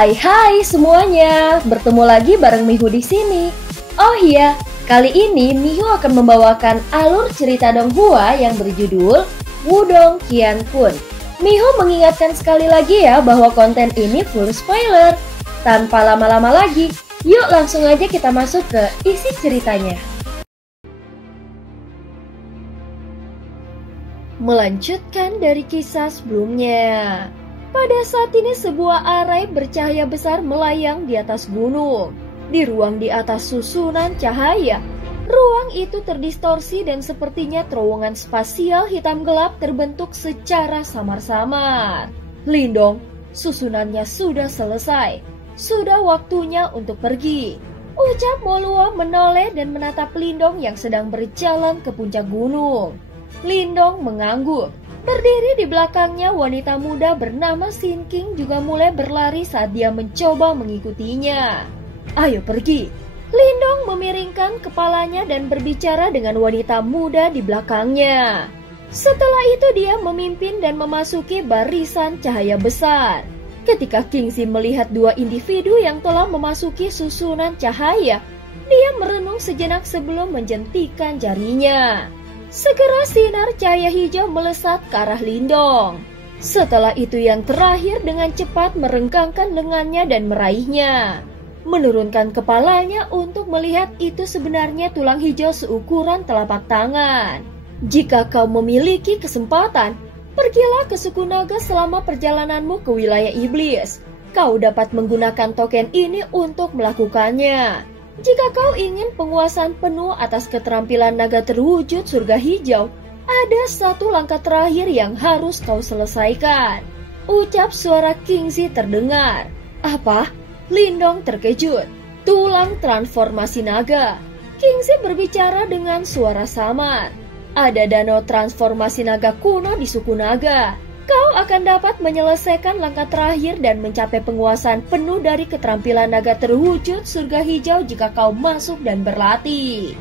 Hai semuanya, bertemu lagi bareng Mihu di sini. Oh iya, kali ini Mihu akan membawakan alur cerita Donghua yang berjudul Wudong Qiankun. Mihu mengingatkan sekali lagi ya bahwa konten ini full spoiler. Tanpa lama-lama lagi, yuk langsung aja kita masuk ke isi ceritanya. Melanjutkan dari kisah sebelumnya. Pada saat ini sebuah arai bercahaya besar melayang di atas gunung. Di ruang di atas susunan cahaya, ruang itu terdistorsi dan sepertinya terowongan spasial hitam gelap terbentuk secara samar-samar. Lindong, susunannya sudah selesai. Sudah waktunya untuk pergi. Ucap Moluo menoleh dan menatap Lindong yang sedang berjalan ke puncak gunung. Lindong mengangguk. Berdiri di belakangnya wanita muda bernama Sin King juga mulai berlari saat dia mencoba mengikutinya. Ayo pergi. Lindong memiringkan kepalanya dan berbicara dengan wanita muda di belakangnya. Setelah itu dia memimpin dan memasuki barisan cahaya besar. Ketika Kingzi melihat dua individu yang telah memasuki susunan cahaya, dia merenung sejenak sebelum menjentikan jarinya. Segera sinar cahaya hijau melesat ke arah Lindong. Setelah itu yang terakhir dengan cepat merenggangkan lengannya dan meraihnya. Menurunkan kepalanya untuk melihat itu sebenarnya tulang hijau seukuran telapak tangan. Jika kau memiliki kesempatan, pergilah ke suku naga selama perjalananmu ke wilayah iblis. Kau dapat menggunakan token ini untuk melakukannya. Jika kau ingin penguasaan penuh atas keterampilan naga terwujud surga hijau, ada satu langkah terakhir yang harus kau selesaikan. Ucap suara Kingzi terdengar. Apa? Lindong terkejut. Tulang transformasi naga. Kingzi berbicara dengan suara samar. Ada danau transformasi naga kuno di suku naga. Kau akan dapat menyelesaikan langkah terakhir dan mencapai penguasaan penuh dari keterampilan naga terwujud surga hijau jika kau masuk dan berlatih.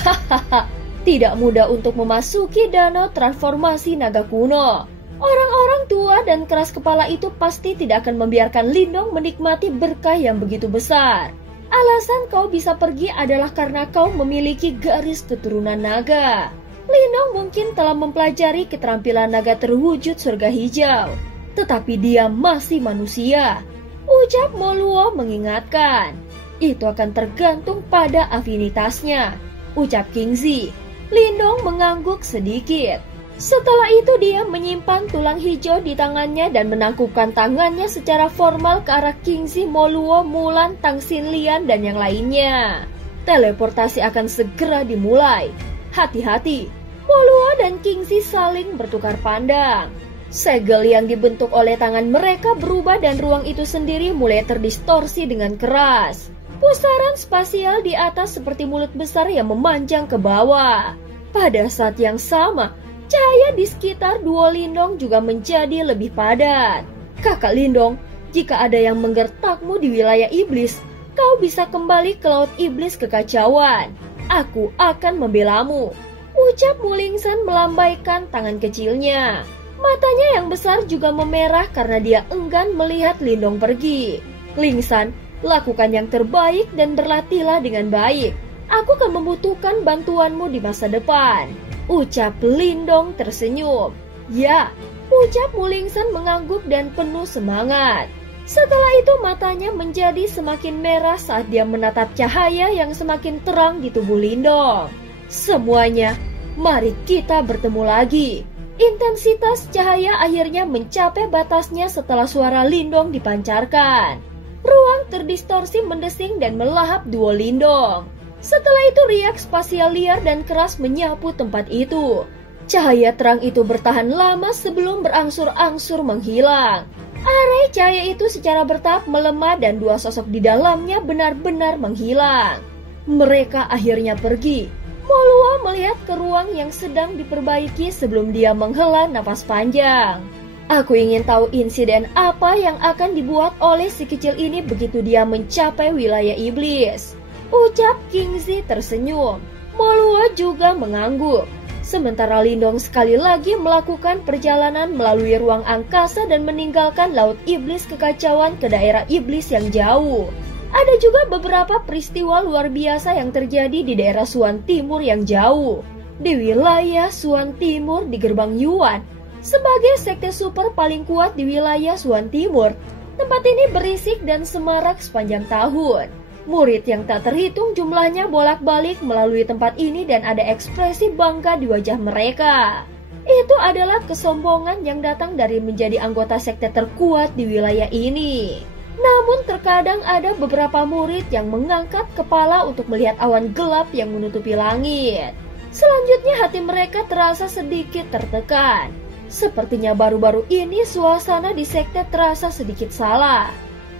Hahaha, tidak mudah untuk memasuki danau transformasi naga kuno. Orang-orang tua dan keras kepala itu pasti tidak akan membiarkan Lindong menikmati berkah yang begitu besar. Alasan kau bisa pergi adalah karena kau memiliki garis keturunan naga. Lindong mungkin telah mempelajari keterampilan naga terwujud surga hijau, tetapi dia masih manusia. Ucap Moluo mengingatkan. Itu akan tergantung pada afinitasnya. Ucap Kingzi. Lindong mengangguk sedikit. Setelah itu dia menyimpan tulang hijau di tangannya dan menangkupkan tangannya secara formal ke arah Kingzi, Moluo, Mulan, Tang Xinlian, dan yang lainnya. Teleportasi akan segera dimulai. Hati-hati, Moluo dan Kingzi saling bertukar pandang. Segel yang dibentuk oleh tangan mereka berubah dan ruang itu sendiri mulai terdistorsi dengan keras. Pusaran spasial di atas seperti mulut besar yang memanjang ke bawah. Pada saat yang sama, cahaya di sekitar Duo Lindong juga menjadi lebih padat. Kakak Lindong, jika ada yang menggertakmu di wilayah iblis, kau bisa kembali ke laut iblis kekacauan. Aku akan membelamu. Ucap Mulingsan melambaikan tangan kecilnya. Matanya yang besar juga memerah karena dia enggan melihat Lindong pergi. Lingsan, lakukan yang terbaik dan berlatihlah dengan baik. Aku akan membutuhkan bantuanmu di masa depan. Ucap Lindong tersenyum. Ya, ucap Mulingsan mengangguk dan penuh semangat. Setelah itu matanya menjadi semakin merah saat dia menatap cahaya yang semakin terang di tubuh Lindong. Semuanya, mari kita bertemu lagi. Intensitas cahaya akhirnya mencapai batasnya setelah suara Lindong dipancarkan. Ruang terdistorsi mendesing dan melahap Duo Lindong. Setelah itu riak spasial liar dan keras menyapu tempat itu. Cahaya terang itu bertahan lama sebelum berangsur-angsur menghilang. Arai cahaya itu secara bertahap melemah dan dua sosok di dalamnya benar-benar menghilang. Mereka akhirnya pergi. Moluo melihat ke ruang yang sedang diperbaiki sebelum dia menghela nafas panjang. Aku ingin tahu insiden apa yang akan dibuat oleh si kecil ini begitu dia mencapai wilayah iblis. Ucap Kingzi tersenyum. Moluo juga mengangguk. Sementara Lindong sekali lagi melakukan perjalanan melalui ruang angkasa dan meninggalkan Laut Iblis Kekacauan ke daerah iblis yang jauh. Ada juga beberapa peristiwa luar biasa yang terjadi di daerah Suan Timur yang jauh. Di wilayah Suan Timur di Gerbang Yuan, sebagai sekte super paling kuat di wilayah Suan Timur, tempat ini berisik dan semarak sepanjang tahun. Murid yang tak terhitung jumlahnya bolak-balik melalui tempat ini dan ada ekspresi bangga di wajah mereka. Itu adalah kesombongan yang datang dari menjadi anggota sekte terkuat di wilayah ini. Namun terkadang ada beberapa murid yang mengangkat kepala untuk melihat awan gelap yang menutupi langit. Selanjutnya hati mereka terasa sedikit tertekan. Sepertinya baru-baru ini suasana di sekte terasa sedikit salah.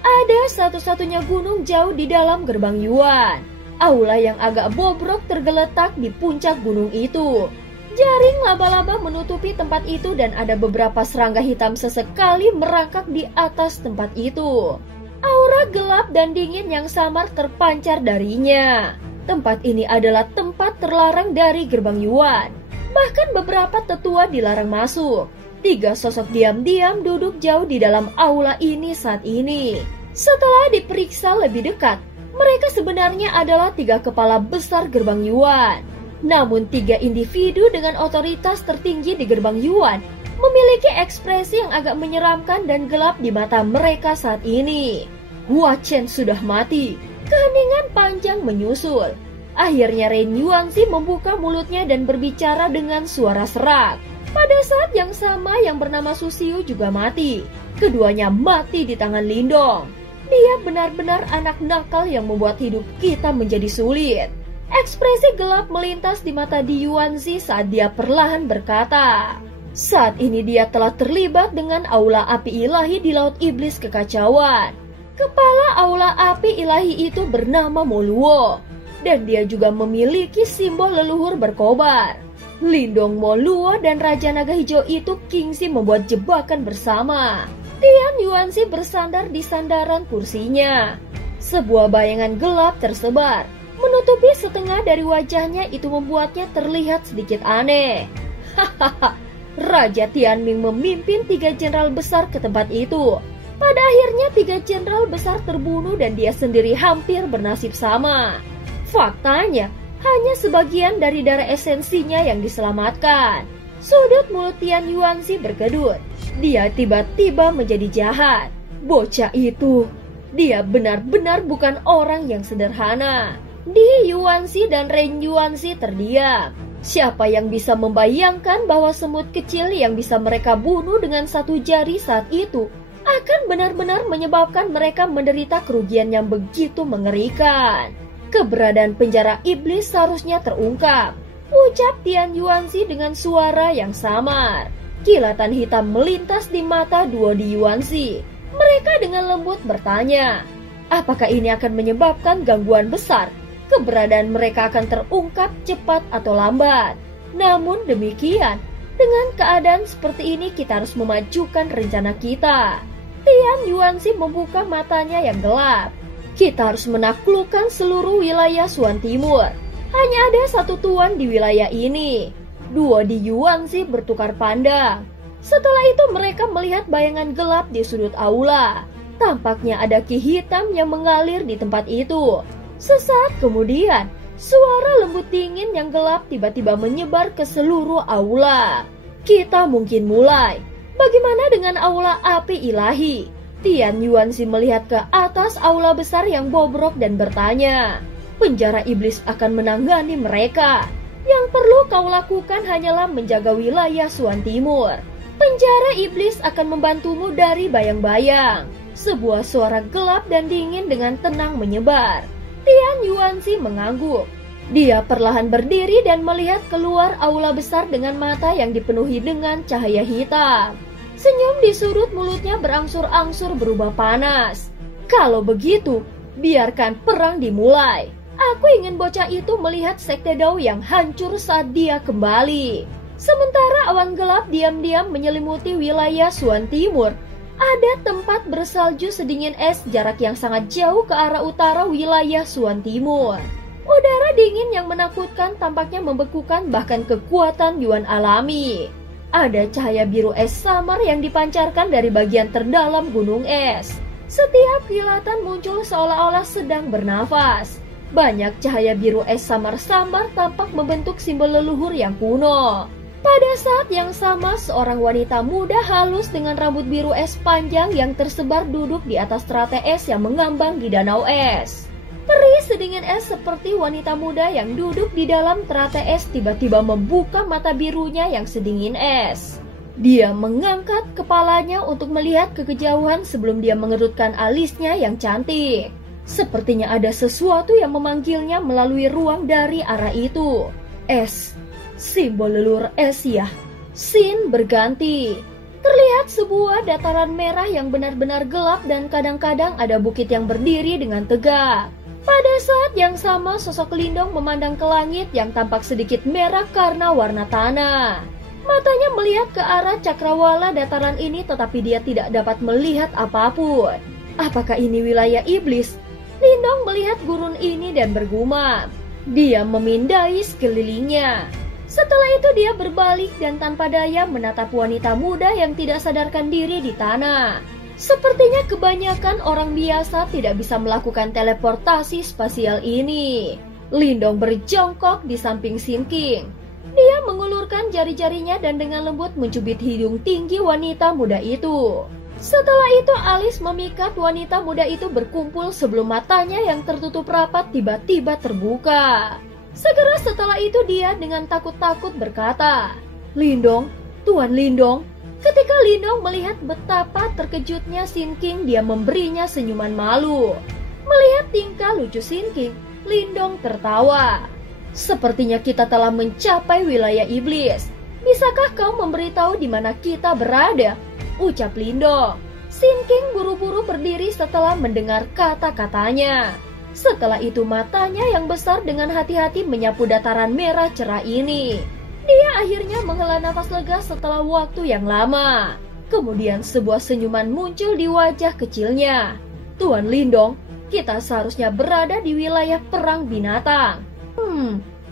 Ada satu-satunya gunung jauh di dalam Gerbang Yuan. Aula yang agak bobrok tergeletak di puncak gunung itu. Jaring laba-laba menutupi tempat itu dan ada beberapa serangga hitam sesekali merangkak di atas tempat itu. Aura gelap dan dingin yang samar terpancar darinya. Tempat ini adalah tempat terlarang dari Gerbang Yuan. Bahkan beberapa tetua dilarang masuk. 3 sosok diam-diam duduk jauh di dalam aula ini saat ini. Setelah diperiksa lebih dekat, mereka sebenarnya adalah 3 kepala besar Gerbang Yuan. Namun 3 individu dengan otoritas tertinggi di Gerbang Yuan memiliki ekspresi yang agak menyeramkan dan gelap di mata mereka saat ini. Hua Chen sudah mati. Keheningan panjang menyusul. Akhirnya Ren Yuanzi membuka mulutnya dan berbicara dengan suara serak. Pada saat yang sama yang bernama Susiu juga mati. Keduanya mati di tangan Lindong. Dia benar-benar anak nakal yang membuat hidup kita menjadi sulit. Ekspresi gelap melintas di mata Di Yuanzi saat dia perlahan berkata, saat ini dia telah terlibat dengan aula api ilahi di Laut Iblis Kekacauan. Kepala aula api ilahi itu bernama Moluo, dan dia juga memiliki simbol leluhur berkobar. Lindong, Moluo, dan Raja Naga Hijau itu Kingxi membuat jebakan bersama. Tian Yuanzi bersandar di sandaran kursinya. Sebuah bayangan gelap tersebar, menutupi setengah dari wajahnya. Itu membuatnya terlihat sedikit aneh. Hahaha, Raja Tianming memimpin 3 jenderal besar ke tempat itu. Pada akhirnya 3 jenderal besar terbunuh dan dia sendiri hampir bernasib sama. Faktanya, hanya sebagian dari darah esensinya yang diselamatkan. Sudut mulut Tian Yuanzi berkedut. Dia tiba-tiba menjadi jahat. Bocah itu, dia benar-benar bukan orang yang sederhana. Di Yuanzi dan Ren Yuanzi terdiam. Siapa yang bisa membayangkan bahwa semut kecil yang bisa mereka bunuh dengan 1 jari saat itu akan benar-benar menyebabkan mereka menderita kerugian yang begitu mengerikan. Keberadaan penjara iblis seharusnya terungkap, ucap Tian Yuanzi dengan suara yang samar. Kilatan hitam melintas di mata dua Di Yuanzi. Mereka dengan lembut bertanya, apakah ini akan menyebabkan gangguan besar? Keberadaan mereka akan terungkap cepat atau lambat. Namun demikian, dengan keadaan seperti ini kita harus memajukan rencana kita. Tian Yuanzi membuka matanya yang gelap. Kita harus menaklukkan seluruh wilayah Suan Timur. Hanya ada 1 tuan di wilayah ini. 2 Di Yuanzi bertukar pandang. Setelah itu mereka melihat bayangan gelap di sudut aula. Tampaknya ada ki hitam yang mengalir di tempat itu. Sesaat kemudian, suara lembut dingin yang gelap tiba-tiba menyebar ke seluruh aula. Kita mungkin mulai. Bagaimana dengan aula api ilahi? Tian Yuanzi melihat ke atas aula besar yang bobrok dan bertanya, penjara iblis akan menangani mereka. Yang perlu kau lakukan hanyalah menjaga wilayah Suan Timur. Penjara iblis akan membantumu dari bayang-bayang. Sebuah suara gelap dan dingin dengan tenang menyebar. Tian Yuanzi mengangguk. Dia perlahan berdiri dan melihat keluar aula besar dengan mata yang dipenuhi dengan cahaya hitam. Senyum di sudut mulutnya berangsur-angsur berubah panas. Kalau begitu, biarkan perang dimulai. Aku ingin bocah itu melihat sekte Dao yang hancur saat dia kembali. Sementara awan gelap diam-diam menyelimuti wilayah Suan Timur, ada tempat bersalju sedingin es jarak yang sangat jauh ke arah utara wilayah Suan Timur. Udara dingin yang menakutkan tampaknya membekukan bahkan kekuatan Yuan alami. Ada cahaya biru es samar yang dipancarkan dari bagian terdalam gunung es. Setiap kilatan muncul seolah-olah sedang bernafas. Banyak cahaya biru es samar-samar tampak membentuk simbol leluhur yang kuno. Pada saat yang sama, seorang wanita muda halus dengan rambut biru es panjang yang tersebar duduk di atas teratai es yang mengambang di danau es. Peri sedingin es seperti wanita muda yang duduk di dalam teratai es tiba-tiba membuka mata birunya yang sedingin es. Dia mengangkat kepalanya untuk melihat ke kejauhan sebelum dia mengerutkan alisnya yang cantik. Sepertinya ada sesuatu yang memanggilnya melalui ruang dari arah itu. Es, simbol leluhur es ya. Scene berganti. Terlihat sebuah dataran merah yang benar-benar gelap dan kadang-kadang ada bukit yang berdiri dengan tegak. Pada saat yang sama, sosok Lindong memandang ke langit yang tampak sedikit merah karena warna tanah. Matanya melihat ke arah cakrawala dataran ini tetapi dia tidak dapat melihat apapun. Apakah ini wilayah iblis? Lindong melihat gurun ini dan bergumam. Dia memindai sekelilingnya. Setelah itu dia berbalik dan tanpa daya menatap wanita muda yang tidak sadarkan diri di tanah. Sepertinya kebanyakan orang biasa tidak bisa melakukan teleportasi spasial ini. Lindong berjongkok di samping Sin King. Dia mengulurkan jari-jarinya dan dengan lembut mencubit hidung tinggi wanita muda itu. Setelah itu alis memikat wanita muda itu berkumpul sebelum matanya yang tertutup rapat tiba-tiba terbuka. Segera setelah itu dia dengan takut-takut berkata, "Lindong, Tuan Lindong." Ketika Lindong melihat betapa terkejutnya Sin King, dia memberinya senyuman malu. Melihat tingkah lucu Sin King, Lindong tertawa. "Sepertinya kita telah mencapai wilayah iblis. Bisakah kau memberitahu di mana kita berada?" ucap Lindong. Sin King buru-buru berdiri setelah mendengar kata-katanya. Setelah itu matanya yang besar dengan hati-hati menyapu dataran merah cerah ini. Dia akhirnya menghela nafas lega setelah waktu yang lama. Kemudian sebuah senyuman muncul di wajah kecilnya. "Tuan Lindong, kita seharusnya berada di wilayah perang binatang.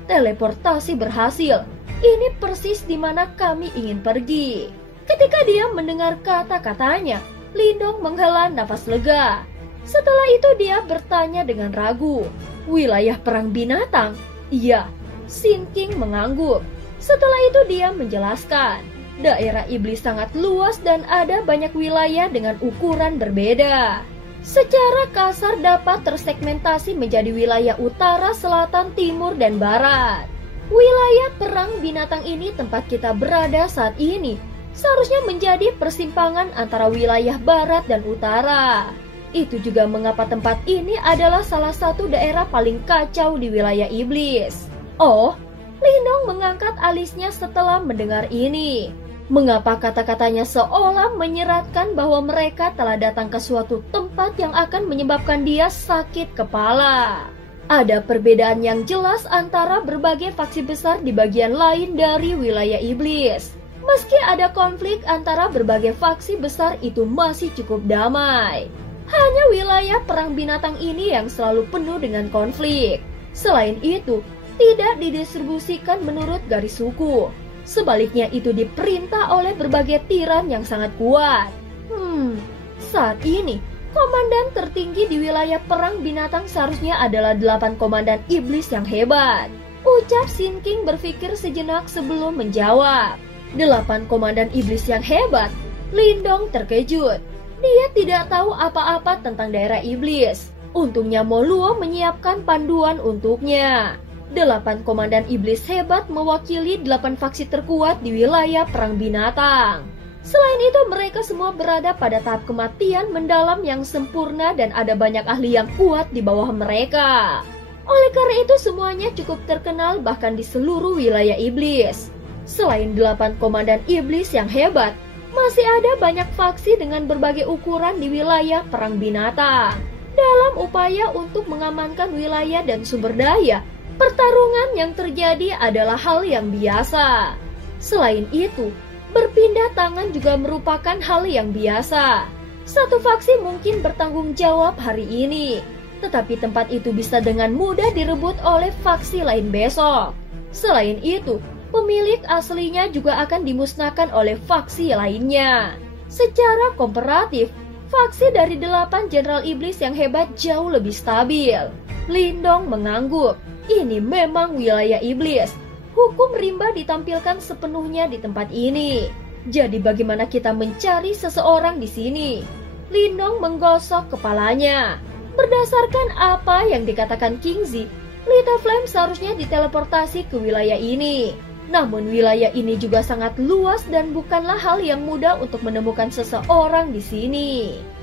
Teleportasi berhasil. Ini persis di mana kami ingin pergi." Ketika dia mendengar kata-katanya, Lindong menghela nafas lega. Setelah itu dia bertanya dengan ragu, "Wilayah perang binatang?" "Iya." Sin King mengangguk. Setelah itu dia menjelaskan, daerah iblis sangat luas dan ada banyak wilayah dengan ukuran berbeda. Secara kasar dapat tersegmentasi menjadi wilayah utara, selatan, timur, dan barat. Wilayah perang binatang ini tempat kita berada saat ini seharusnya menjadi persimpangan antara wilayah barat dan utara. Itu juga mengapa tempat ini adalah salah satu daerah paling kacau di wilayah iblis. Oh, Lindong mengangkat alisnya setelah mendengar ini. Mengapa kata-katanya seolah menyeratkan bahwa mereka telah datang ke suatu tempat yang akan menyebabkan dia sakit kepala. Ada perbedaan yang jelas antara berbagai faksi besar di bagian lain dari wilayah iblis. Meski ada konflik antara berbagai faksi besar, itu masih cukup damai. Hanya wilayah perang binatang ini yang selalu penuh dengan konflik. Selain itu, tidak didistribusikan menurut garis suku. Sebaliknya itu diperintah oleh berbagai tiran yang sangat kuat. Saat ini, komandan tertinggi di wilayah perang binatang seharusnya adalah 8 komandan iblis yang hebat. Ucap Sin King berpikir sejenak sebelum menjawab. 8 komandan iblis yang hebat? Lindong terkejut. Dia tidak tahu apa-apa tentang daerah iblis. Untungnya Moluo menyiapkan panduan untuknya. 8 komandan iblis hebat mewakili 8 faksi terkuat di wilayah perang binatang. Selain itu mereka semua berada pada tahap kematian mendalam yang sempurna dan ada banyak ahli yang kuat di bawah mereka. Oleh karena itu semuanya cukup terkenal bahkan di seluruh wilayah iblis. Selain 8 komandan iblis yang hebat, masih ada banyak faksi dengan berbagai ukuran di wilayah perang binatang. Dalam upaya untuk mengamankan wilayah dan sumber daya, pertarungan yang terjadi adalah hal yang biasa. Selain itu, berpindah tangan juga merupakan hal yang biasa. Satu faksi mungkin bertanggung jawab hari ini, Tetapi tempat itu bisa dengan mudah direbut oleh faksi lain besok. Selain itu, pemilik aslinya juga akan dimusnahkan oleh faksi lainnya. Secara komparatif, faksi dari 8 Jenderal Iblis yang hebat jauh lebih stabil. Lindong mengangguk. Ini memang wilayah iblis. Hukum rimba ditampilkan sepenuhnya di tempat ini. Jadi bagaimana kita mencari seseorang di sini? Lindong menggosok kepalanya. Berdasarkan apa yang dikatakan Kingzi, Little Flame seharusnya diteleportasi ke wilayah ini. Namun wilayah ini juga sangat luas dan bukanlah hal yang mudah untuk menemukan seseorang di sini.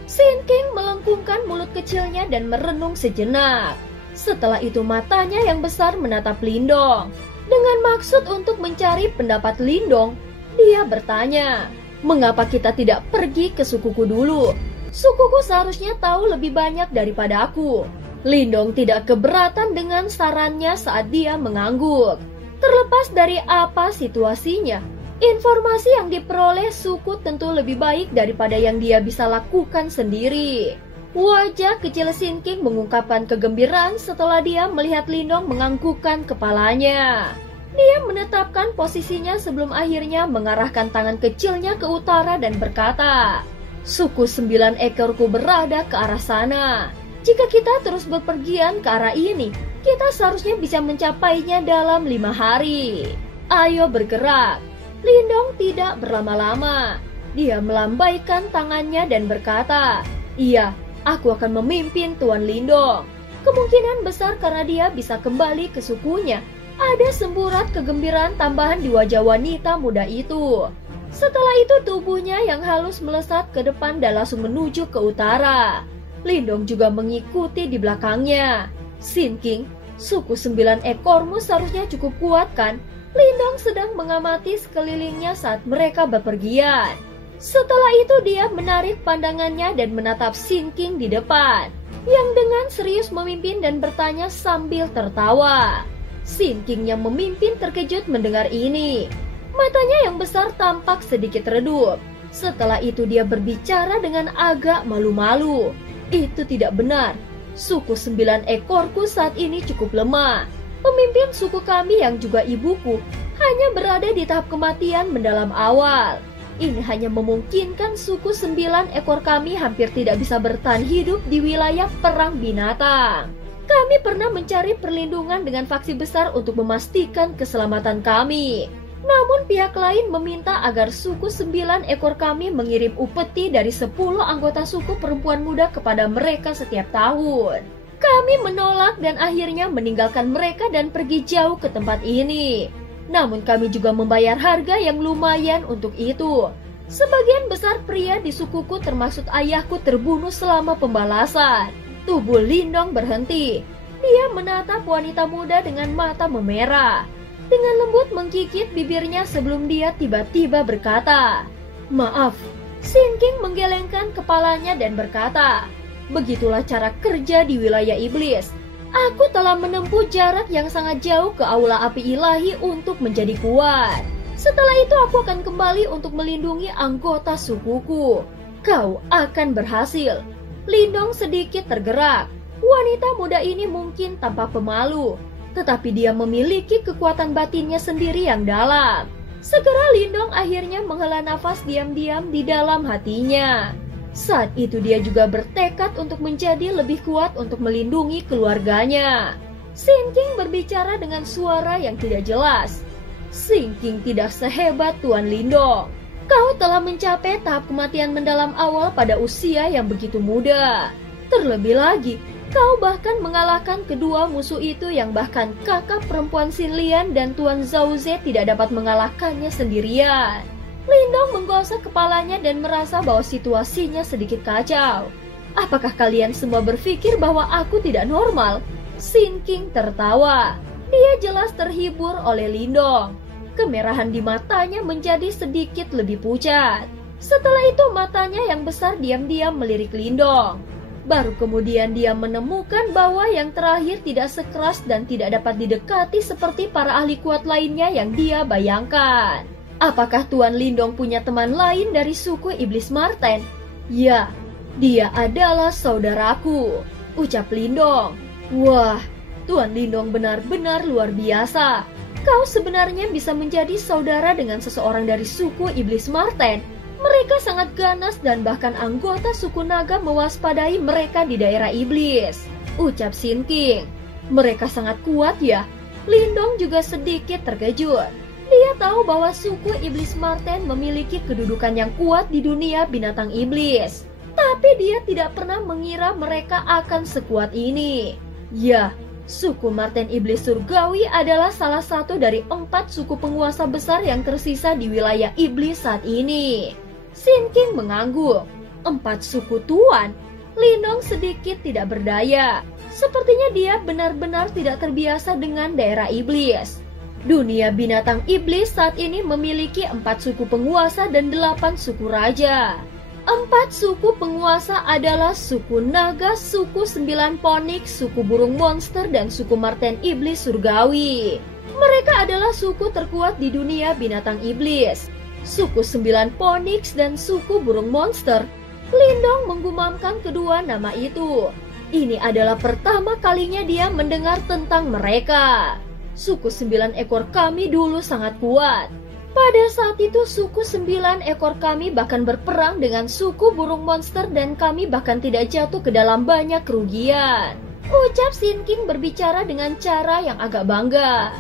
Sin King melengkungkan mulut kecilnya dan merenung sejenak. Setelah itu matanya yang besar menatap Lindong. Dengan maksud untuk mencari pendapat Lindong, dia bertanya, "Mengapa kita tidak pergi ke sukuku dulu? Sukuku seharusnya tahu lebih banyak daripada aku." Lindong tidak keberatan dengan sarannya saat dia mengangguk. Terlepas dari apa situasinya, informasi yang diperoleh suku tentu lebih baik daripada yang dia bisa lakukan sendiri. Wajah kecil Sin King mengungkapkan kegembiraan setelah dia melihat Lindong menganggukkan kepalanya. Dia menetapkan posisinya sebelum akhirnya mengarahkan tangan kecilnya ke utara dan berkata, "Suku 9 ekorku berada ke arah sana. Jika kita terus bepergian ke arah ini, kita seharusnya bisa mencapainya dalam 5 hari. Ayo bergerak." Lindong tidak berlama-lama. Dia melambaikan tangannya dan berkata, "Iya, aku akan memimpin Tuan Lindong." Kemungkinan besar karena dia bisa kembali ke sukunya. Ada semburat kegembiraan tambahan di wajah wanita muda itu. Setelah itu tubuhnya yang halus melesat ke depan dan langsung menuju ke utara. Lindong juga mengikuti di belakangnya. Sin King, suku 9 ekormu seharusnya cukup kuat kan? Lindong sedang mengamati sekelilingnya saat mereka bepergian. Setelah itu dia menarik pandangannya dan menatap Sin King di depan, yang dengan serius memimpin dan bertanya sambil tertawa. Sin King yang memimpin terkejut mendengar ini. Matanya yang besar tampak sedikit redup. Setelah itu dia berbicara dengan agak malu-malu. "Itu tidak benar. Suku 9 ekorku saat ini cukup lemah. Pemimpin suku kami yang juga ibuku hanya berada di tahap kematian mendalam awal. Ini hanya memungkinkan suku 9 ekor kami hampir tidak bisa bertahan hidup di wilayah perang binatang. Kami pernah mencari perlindungan dengan faksi besar untuk memastikan keselamatan kami. Namun pihak lain meminta agar suku 9 ekor kami mengirim upeti dari 10 anggota suku perempuan muda kepada mereka setiap tahun. Kami menolak dan akhirnya meninggalkan mereka dan pergi jauh ke tempat ini. Namun kami juga membayar harga yang lumayan untuk itu. Sebagian besar pria di sukuku termasuk ayahku terbunuh selama pembalasan." Tubuh Lindong berhenti. Dia menatap wanita muda dengan mata memerah. Dengan lembut menggigit bibirnya sebelum dia tiba-tiba berkata, "Maaf." Sin King menggelengkan kepalanya dan berkata, "Begitulah cara kerja di wilayah iblis. Aku telah menempuh jarak yang sangat jauh ke aula api ilahi untuk menjadi kuat. Setelah itu aku akan kembali untuk melindungi anggota sukuku. Kau akan berhasil." Lindong sedikit tergerak. Wanita muda ini mungkin tampak pemalu, tetapi dia memiliki kekuatan batinnya sendiri yang dalam. Segera Lindong akhirnya menghela nafas diam-diam di dalam hatinya. Saat itu dia juga bertekad untuk menjadi lebih kuat untuk melindungi keluarganya. Sin King berbicara dengan suara yang tidak jelas. Sin King tidak sehebat Tuan Lindong. Kau telah mencapai tahap kematian mendalam awal pada usia yang begitu muda. Terlebih lagi, kau bahkan mengalahkan kedua musuh itu yang bahkan kakak perempuan Xin Lian dan Tuan Zhao Ze tidak dapat mengalahkannya sendirian. Lindong menggosok kepalanya dan merasa bahwa situasinya sedikit kacau. Apakah kalian semua berpikir bahwa aku tidak normal? Sin King tertawa. Dia jelas terhibur oleh Lindong. Kemerahan di matanya menjadi sedikit lebih pucat. Setelah itu matanya yang besar diam-diam melirik Lindong. Baru kemudian dia menemukan bahwa yang terakhir tidak sekeras dan tidak dapat didekati seperti para ahli kuat lainnya yang dia bayangkan. Apakah Tuan Lindong punya teman lain dari suku Iblis Marten? Ya, dia adalah saudaraku. ucap Lindong. Wah, Tuan Lindong benar-benar luar biasa. Kau sebenarnya bisa menjadi saudara dengan seseorang dari suku Iblis Marten. Mereka sangat ganas dan bahkan anggota suku naga mewaspadai mereka di daerah iblis, ucap Sin King. Mereka sangat kuat ya. Lindong juga sedikit terkejut. Dia tahu bahwa suku Iblis Marten memiliki kedudukan yang kuat di dunia binatang iblis. Tapi dia tidak pernah mengira mereka akan sekuat ini. Ya, suku Marten Iblis Surgawi adalah salah satu dari 4 suku penguasa besar yang tersisa di wilayah iblis saat ini. Sin King mengangguk. 4 suku tuan? Lindong sedikit tidak berdaya. Sepertinya dia benar-benar tidak terbiasa dengan daerah iblis. Dunia binatang iblis saat ini memiliki 4 suku penguasa dan 8 suku raja. 4 suku penguasa adalah suku naga, suku 9 ponik, suku burung monster, dan suku Marten Iblis Surgawi. Mereka adalah suku terkuat di dunia binatang iblis. Suku 9 Ponix dan suku burung monster. Lindong menggumamkan kedua nama itu. Ini adalah pertama kalinya dia mendengar tentang mereka. Suku 9 ekor kami dulu sangat kuat. Pada saat itu suku 9 ekor kami bahkan berperang dengan suku burung monster dan kami bahkan tidak jatuh ke dalam banyak kerugian. Ucap Sin King berbicara dengan cara yang agak bangga.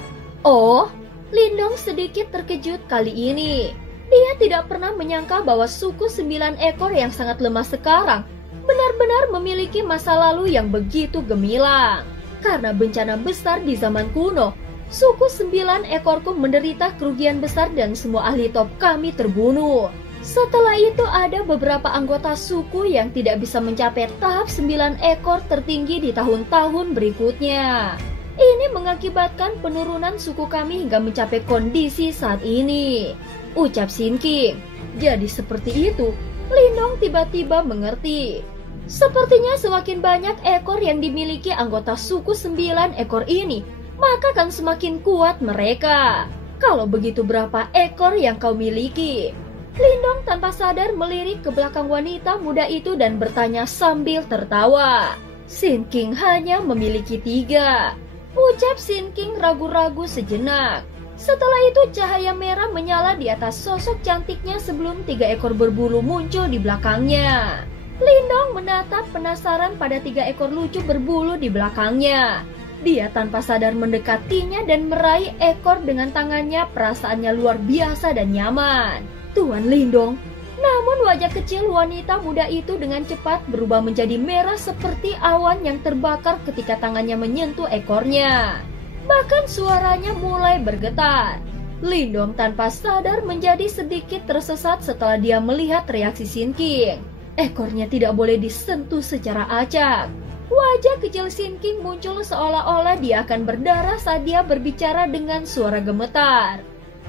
Oh, Lindong sedikit terkejut kali ini. Dia tidak pernah menyangka bahwa suku 9 ekor yang sangat lemah sekarang benar-benar memiliki masa lalu yang begitu gemilang. Karena bencana besar di zaman kuno, suku 9 ekorku menderita kerugian besar dan semua ahli top kami terbunuh. Setelah itu ada beberapa anggota suku yang tidak bisa mencapai tahap 9 ekor tertinggi di tahun-tahun berikutnya. Ini mengakibatkan penurunan suku kami hingga mencapai kondisi saat ini, ucap Sin King. Jadi seperti itu, Lindong tiba-tiba mengerti. Sepertinya semakin banyak ekor yang dimiliki anggota suku 9 ekor ini, maka akan semakin kuat mereka. Kalau begitu berapa ekor yang kau miliki? Lindong tanpa sadar melirik ke belakang wanita muda itu dan bertanya sambil tertawa. Sin King hanya memiliki 3. Ucap Sin King ragu-ragu sejenak. Setelah itu cahaya merah menyala di atas sosok cantiknya sebelum 3 ekor berbulu muncul di belakangnya. Lindong menatap penasaran pada 3 ekor lucu berbulu di belakangnya. Dia tanpa sadar mendekatinya dan meraih ekor dengan tangannya. Perasaannya luar biasa dan nyaman. Tuan Lindong. Namun wajah kecil wanita muda itu dengan cepat berubah menjadi merah seperti awan yang terbakar ketika tangannya menyentuh ekornya. Bahkan suaranya mulai bergetar. Lindong tanpa sadar menjadi sedikit tersesat setelah dia melihat reaksi Sin King. Ekornya tidak boleh disentuh secara acak. Wajah kecil Sin King muncul seolah-olah dia akan berdarah saat dia berbicara dengan suara gemetar.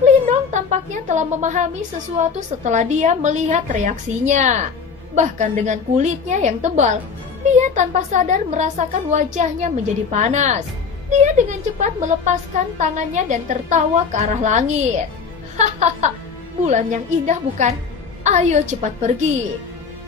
Lindong tampaknya telah memahami sesuatu setelah dia melihat reaksinya. Bahkan dengan kulitnya yang tebal, dia tanpa sadar merasakan wajahnya menjadi panas. Dia dengan cepat melepaskan tangannya dan tertawa ke arah langit. Hahaha, bulan yang indah bukan? Ayo cepat pergi.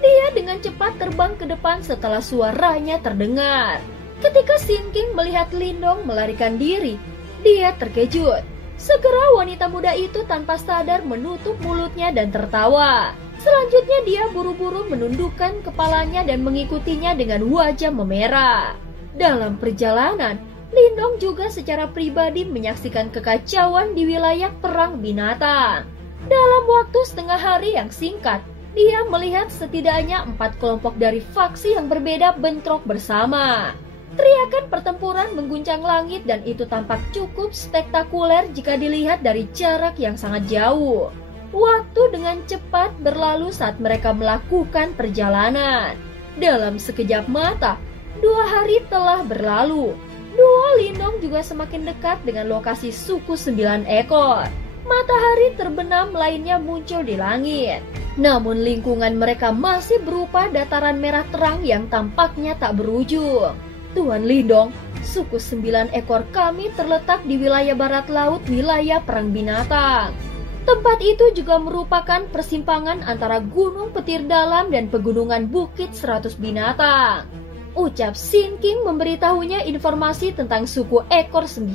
Dia dengan cepat terbang ke depan setelah suaranya terdengar. Ketika Sin King melihat Lindong melarikan diri, dia terkejut. Segera wanita muda itu tanpa sadar menutup mulutnya dan tertawa. Selanjutnya dia buru-buru menundukkan kepalanya dan mengikutinya dengan wajah memerah. Dalam perjalanan, Lindong juga secara pribadi menyaksikan kekacauan di wilayah perang binatang. Dalam waktu setengah hari yang singkat, dia melihat setidaknya 4 kelompok dari faksi yang berbeda bentrok bersama. Teriakan pertempuran mengguncang langit dan itu tampak cukup spektakuler jika dilihat dari jarak yang sangat jauh. Waktu dengan cepat berlalu saat mereka melakukan perjalanan. Dalam sekejap mata, 2 hari telah berlalu. Lindong juga semakin dekat dengan lokasi suku 9 ekor. Matahari terbenam lainnya muncul di langit. Namun lingkungan mereka masih berupa dataran merah terang yang tampaknya tak berujung. Tuan Lindong, suku 9 ekor kami terletak di wilayah barat laut wilayah perang binatang. Tempat itu juga merupakan persimpangan antara Gunung Petir Dalam dan Pegunungan Bukit 100 Binatang. Ucap Sin King memberitahunya informasi tentang suku ekor 9.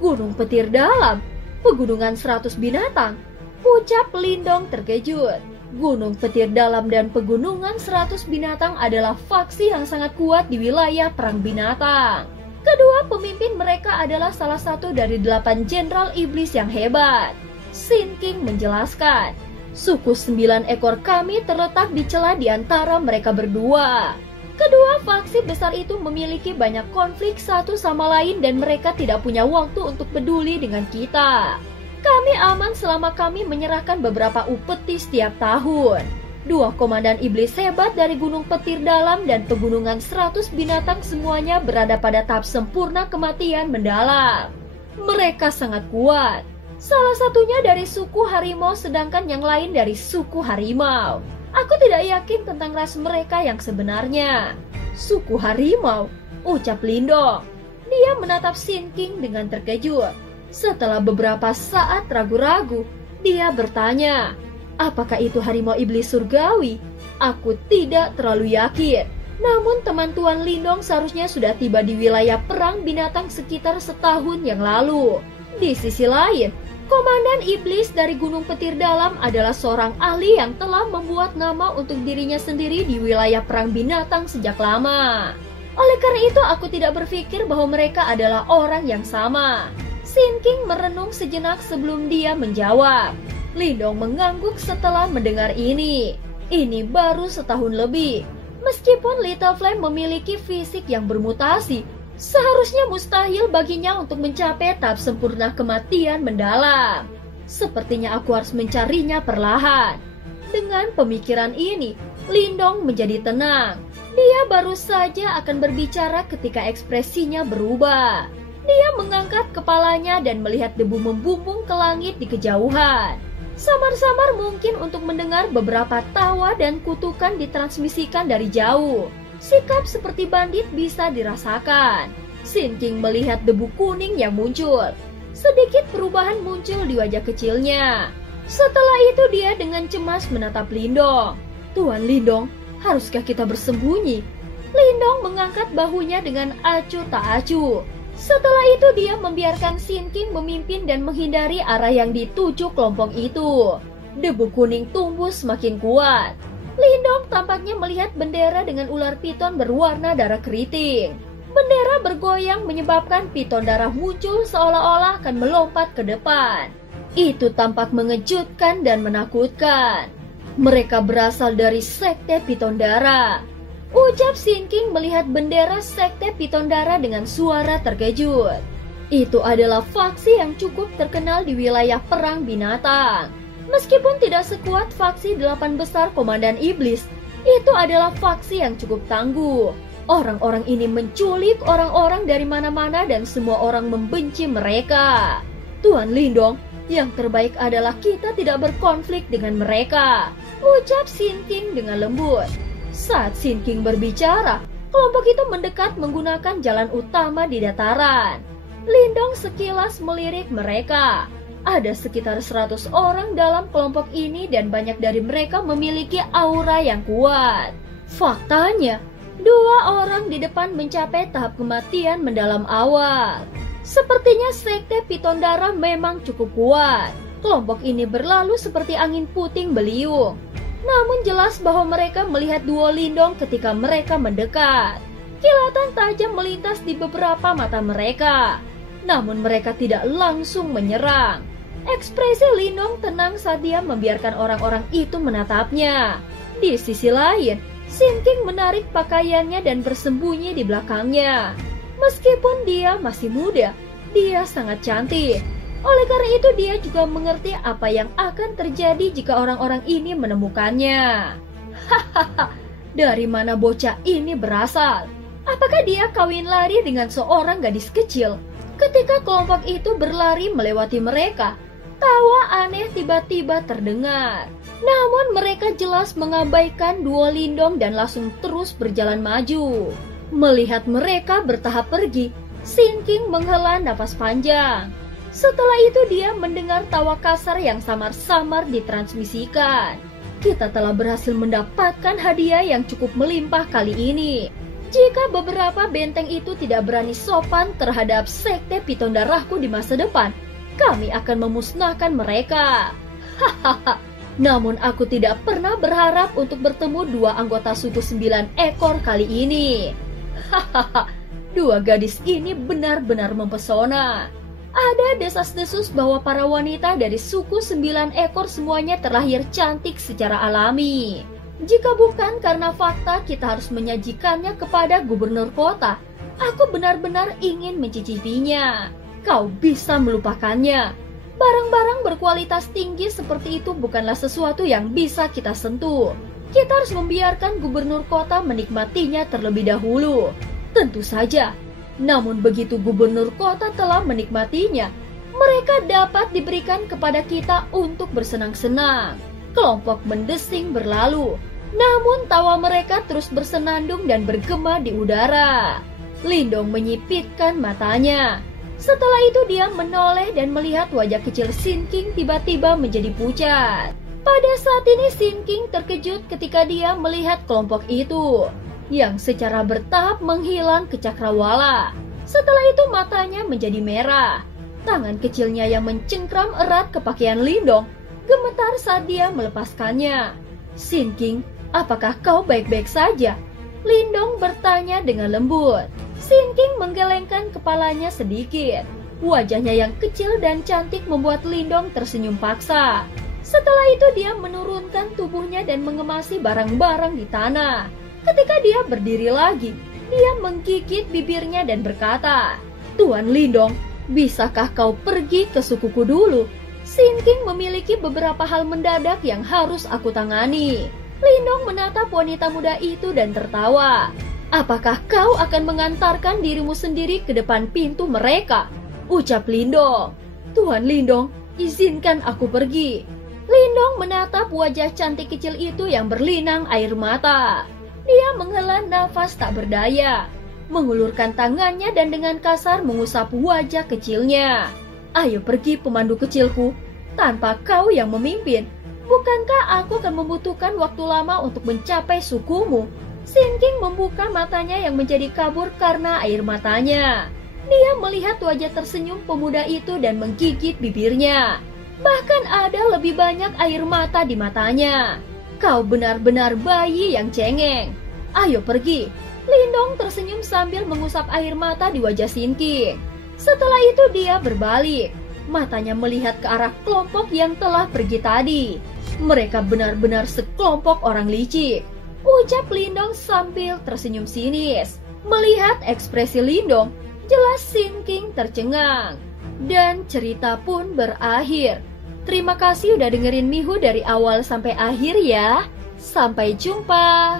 Gunung Petir Dalam, pegunungan 100 binatang. Ucap Lindong terkejut. Gunung Petir Dalam dan pegunungan 100 binatang adalah faksi yang sangat kuat di wilayah perang binatang. Kedua pemimpin mereka adalah salah satu dari 8 jenderal iblis yang hebat. Sin King menjelaskan, suku 9 ekor kami terletak di celah di antara mereka berdua. Kedua faksi besar itu memiliki banyak konflik satu sama lain dan mereka tidak punya waktu untuk peduli dengan kita. Kami aman selama kami menyerahkan beberapa upeti setiap tahun. 2 komandan iblis hebat dari Gunung Petir Dalam dan pegunungan 100 binatang semuanya berada pada tahap sempurna kematian mendalam. Mereka sangat kuat. Salah satunya dari suku harimau sedangkan yang lain dari suku harimau. Aku tidak yakin tentang ras mereka yang sebenarnya. Suku harimau, ucap Lindong. Dia menatap Sin King dengan terkejut. Setelah beberapa saat ragu-ragu, dia bertanya, apakah itu harimau iblis surgawi? Aku tidak terlalu yakin. Namun teman Tuan Lindong seharusnya sudah tiba di wilayah perang binatang sekitar setahun yang lalu. Di sisi lain, Komandan Iblis dari Gunung Petir Dalam adalah seorang ahli yang telah membuat nama untuk dirinya sendiri di wilayah perang binatang sejak lama. Oleh karena itu aku tidak berpikir bahwa mereka adalah orang yang sama. Sin King merenung sejenak sebelum dia menjawab. Lindong mengangguk setelah mendengar ini. Ini baru setahun lebih. Meskipun Little Flame memiliki fisik yang bermutasi, seharusnya mustahil baginya untuk mencapai tahap sempurna kematian mendalam. Sepertinya aku harus mencarinya perlahan. Dengan pemikiran ini, Lindong menjadi tenang. Dia baru saja akan berbicara ketika ekspresinya berubah. Dia mengangkat kepalanya dan melihat debu membumbung ke langit di kejauhan. Samar-samar mungkin untuk mendengar beberapa tawa dan kutukan ditransmisikan dari jauh. Sikap seperti bandit bisa dirasakan. Sin King melihat debu kuning yang muncul. Sedikit perubahan muncul di wajah kecilnya. Setelah itu dia dengan cemas menatap Lindong. Tuan Lindong, haruskah kita bersembunyi? Lindong mengangkat bahunya dengan acuh tak acuh. Setelah itu dia membiarkan Sin King memimpin dan menghindari arah yang dituju kelompok itu. Debu kuning tumbuh semakin kuat. Lindong tampaknya melihat bendera dengan ular piton berwarna darah keriting. Bendera bergoyang menyebabkan piton darah muncul seolah-olah akan melompat ke depan. Itu tampak mengejutkan dan menakutkan. Mereka berasal dari sekte piton darah. Ucap Sin King melihat bendera sekte piton darah dengan suara terkejut. Itu adalah faksi yang cukup terkenal di wilayah perang binatang. Meskipun tidak sekuat faksi 8 besar Komandan Iblis, itu adalah faksi yang cukup tangguh. Orang-orang ini menculik orang-orang dari mana-mana dan semua orang membenci mereka. Tuan Lindong, yang terbaik adalah kita tidak berkonflik dengan mereka, ucap Sin King dengan lembut. Saat Sin King berbicara, kelompok itu mendekat menggunakan jalan utama di dataran. Lindong sekilas melirik mereka. Ada sekitar 100 orang dalam kelompok ini dan banyak dari mereka memiliki aura yang kuat. Faktanya, 2 orang di depan mencapai tahap kematian mendalam awal. Sepertinya sekte piton darah memang cukup kuat. Kelompok ini berlalu seperti angin puting beliung. Namun jelas bahwa mereka melihat duo Lindong ketika mereka mendekat. Kilatan tajam melintas di beberapa mata mereka. Namun mereka tidak langsung menyerang. Ekspresi Lindong tenang saat dia membiarkan orang-orang itu menatapnya. Di sisi lain, Sin King menarik pakaiannya dan bersembunyi di belakangnya. Meskipun dia masih muda, dia sangat cantik. Oleh karena itu dia juga mengerti apa yang akan terjadi jika orang-orang ini menemukannya. Hahaha, dari mana bocah ini berasal? Apakah dia kawin lari dengan seorang gadis kecil? Ketika kelompok itu berlari melewati mereka, tawa aneh tiba-tiba terdengar. Namun mereka jelas mengabaikan duo Lindong dan langsung terus berjalan maju. Melihat mereka bertahap pergi, Sin King menghela nafas panjang. Setelah itu dia mendengar tawa kasar yang samar-samar ditransmisikan. Kita telah berhasil mendapatkan hadiah yang cukup melimpah kali ini. Jika beberapa benteng itu tidak berani sopan terhadap sekte piton darahku di masa depan, kami akan memusnahkan mereka. Hahaha. Namun aku tidak pernah berharap untuk bertemu dua anggota suku 9 ekor kali ini. Hahaha. Dua gadis ini benar-benar mempesona. Ada desas-desus bahwa para wanita dari suku 9 ekor semuanya terlahir cantik secara alami. Jika bukan karena fakta kita harus menyajikannya kepada gubernur kota, aku benar-benar ingin mencicipinya. Kau bisa melupakannya. Barang-barang berkualitas tinggi seperti itu bukanlah sesuatu yang bisa kita sentuh. Kita harus membiarkan gubernur kota menikmatinya terlebih dahulu. Tentu saja. Namun begitu gubernur kota telah menikmatinya, mereka dapat diberikan kepada kita untuk bersenang-senang. Kelompok mendesing berlalu. Namun tawa mereka terus bersenandung dan bergema di udara. Lindong menyipitkan matanya. Setelah itu dia menoleh dan melihat wajah kecil Sin King tiba-tiba menjadi pucat. Pada saat ini Sin King terkejut ketika dia melihat kelompok itu, yang secara bertahap menghilang ke cakrawala. Setelah itu matanya menjadi merah. Tangan kecilnya yang mencengkram erat ke pakaian Lindong gemetar saat dia melepaskannya. Sin King, apakah kau baik-baik saja? Lindong bertanya dengan lembut. Sin King menggelengkan kepalanya sedikit. Wajahnya yang kecil dan cantik membuat Lindong tersenyum paksa. Setelah itu dia menurunkan tubuhnya dan mengemasi barang-barang di tanah. Ketika dia berdiri lagi, dia menggigit bibirnya dan berkata, "Tuan Lindong, bisakah kau pergi ke sukuku dulu? Sin King memiliki beberapa hal mendadak yang harus aku tangani." Lindong menatap wanita muda itu dan tertawa. "Apakah kau akan mengantarkan dirimu sendiri ke depan pintu mereka?" ucap Lindong. "Tuan Lindong, izinkan aku pergi." Lindong menatap wajah cantik kecil itu yang berlinang air mata. Dia menghela nafas tak berdaya, mengulurkan tangannya dan dengan kasar mengusap wajah kecilnya. "Ayo pergi pemandu kecilku, tanpa kau yang memimpin, bukankah aku akan membutuhkan waktu lama untuk mencapai sukumu?" Sin King membuka matanya yang menjadi kabur karena air matanya. Dia melihat wajah tersenyum pemuda itu dan menggigit bibirnya. Bahkan ada lebih banyak air mata di matanya. "Kau benar-benar bayi yang cengeng. Ayo pergi." Lindong tersenyum sambil mengusap air mata di wajah Sin King. Setelah itu dia berbalik. Matanya melihat ke arah kelompok yang telah pergi tadi. Mereka benar-benar sekelompok orang licik, ucap Lindong sambil tersenyum sinis. Melihat ekspresi Lindong, jelas Sin King tercengang. Dan cerita pun berakhir. Terima kasih udah dengerin Mihu dari awal sampai akhir ya. Sampai jumpa.